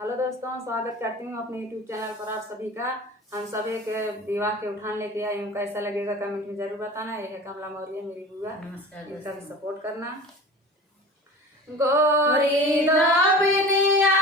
हेलो दोस्तों, स्वागत करती हूँ अपने यूट्यूब चैनल पर आप सभी का। हम सभी के विवाह के उठान लेके आए हूँ। कैसा लगेगा कमेंट में जरूर बताना। ये है कमला मौर्य, मेरी बुआ। इनका भी सपोर्ट करना। गोरी दाबिनिया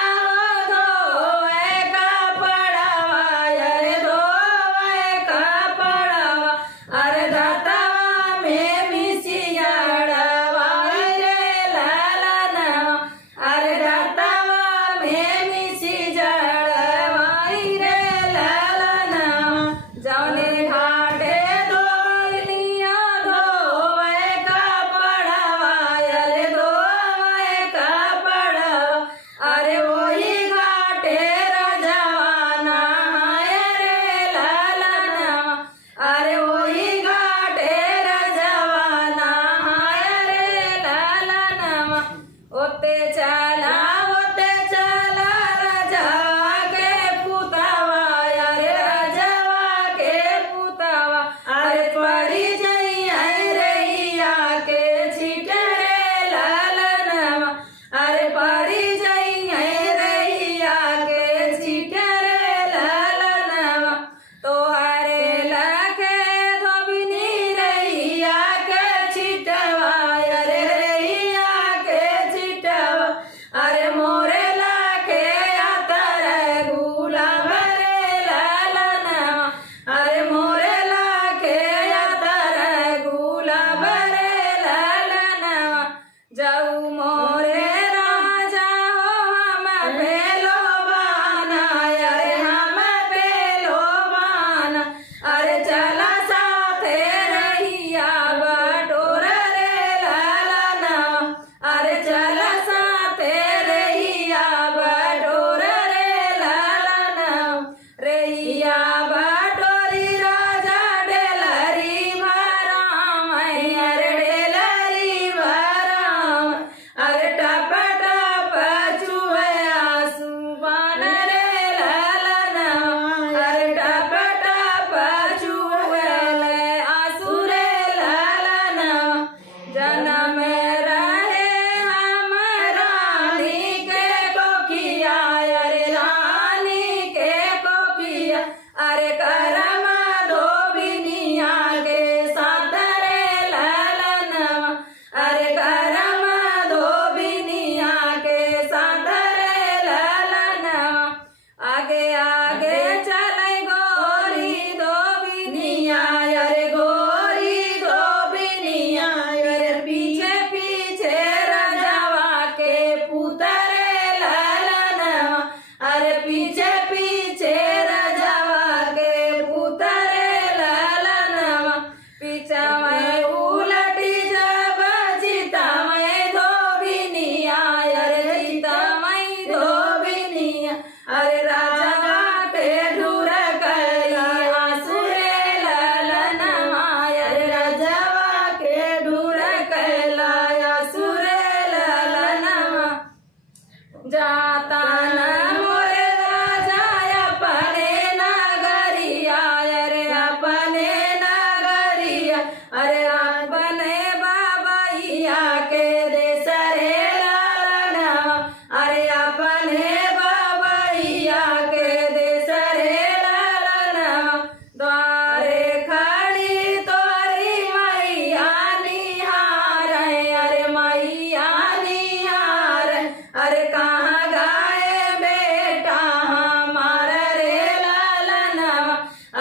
जाता न मोरे राजा अपने नगरिया, अरे अपने नगरिया, अरे अपने बाबैया के देश रे लालना, अरे अपने बाबैया के देश रे लालना। द्वारे खड़ी तोरी मैया निहार, अरे मैया निहार, अरे कहाँ गाए बेटा हमारा रे लालना,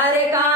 अरे कहाँ